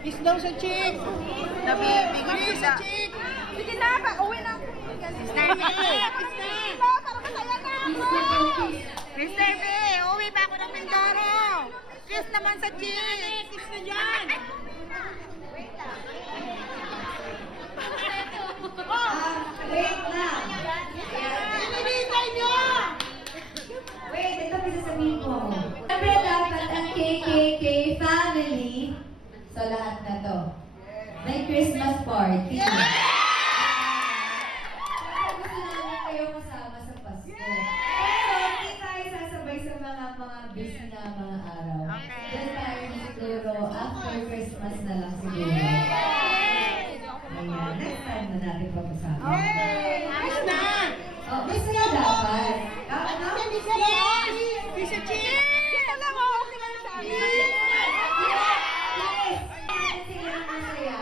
Kiss daw sa chick. Nabibigay Kiss sa chick. Sige na, uwi na ako. Mr. B! Mr. B! Uwi pa ako ng Mindoro! Kiss naman sa chick! Kiss na dyan. Wait lang. Inilitay nyo! Wait, ito may sasabihin ko. Siyempre dapat ang KKK family, so lahat na to, may Christmas party. Siyempre gusto namin kayo kasama sa Pasko. Pero hindi tayo sasabay sa mga busy na mga araw. Okay. Diyan tayo siguro after Christmas na lang siguro. Ayan, next time na natin pag-usapan. Kiss na! Oh, gusto niya dapat. Ano? Kiss sa chick. Kita lang ako, okay lang sa amin. Yes! Sila ang masaya.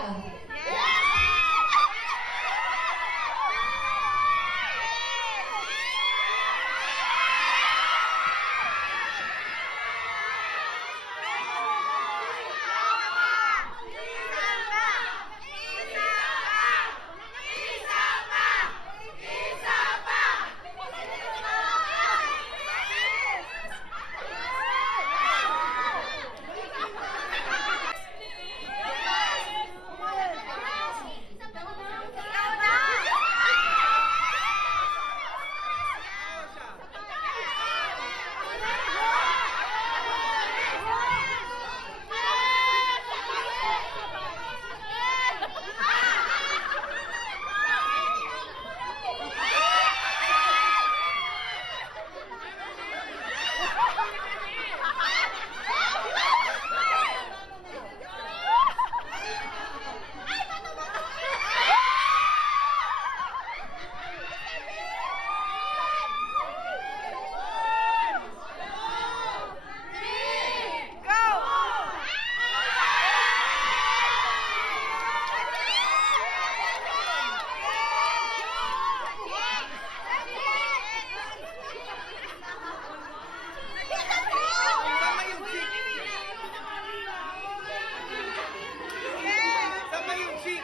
Sama yung chick. Sama yung chick.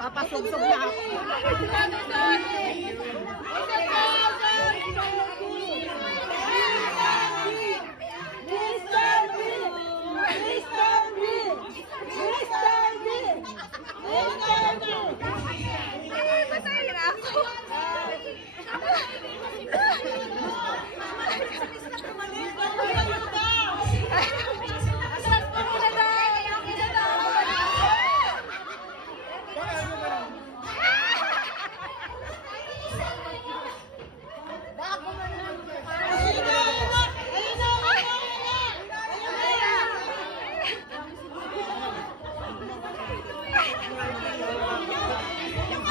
Papasugsog na ako. Yung